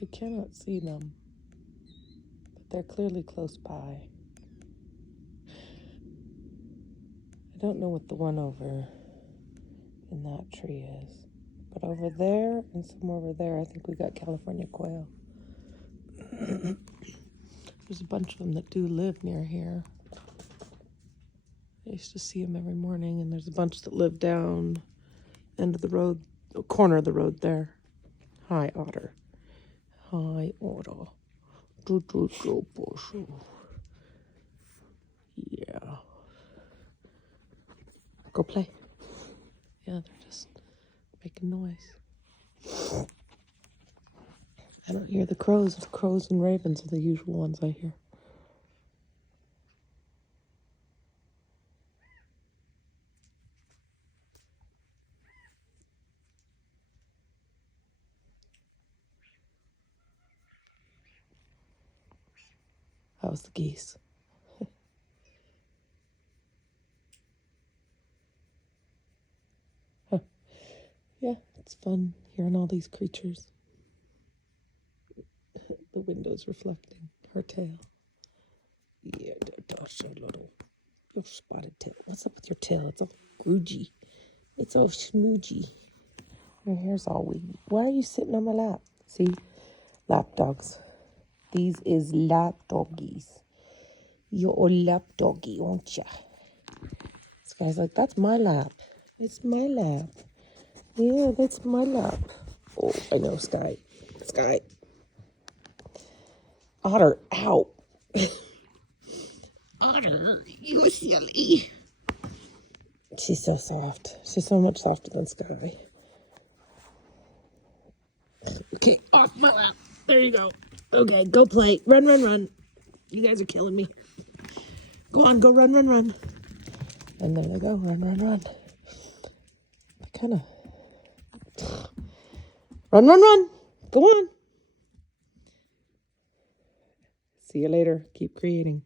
I cannot see them, but they're clearly close by. I don't know what the one over in that tree is, but over there and somewhere over there, I think we got California quail. There's a bunch of them that do live near here. I used to see them every morning, and there's a bunch that live down end of the road, corner of the road there. Hi, otter. Hi, otter. Yeah. Go play. Yeah, they're just making noise. I don't hear the crows. The crows and ravens are the usual ones I hear. That was the geese. Huh. Yeah, it's fun hearing all these creatures. The window's reflecting her tail. Yeah, that's a little spotted tail. What's up with your tail? It's all groogey. It's all smoogey. Your hair's all wiggy. Why are you sitting on my lap? See? Lap dogs. These is lap doggies. You're a lap doggy, aren't ya? This guy's like, that's my lap. It's my lap. Yeah, that's my lap. Oh, I know, Sky. Sky. Otter, ow. Otter, you silly. She's so soft. She's so much softer than Sky. Okay, off my lap. There you go. Okay, go play. Run, run, run. You guys are killing me. Go on, go run, run, run. And there they go. Run, run, run. Kind of. Run, run, run. Go on. See you later. Keep creating.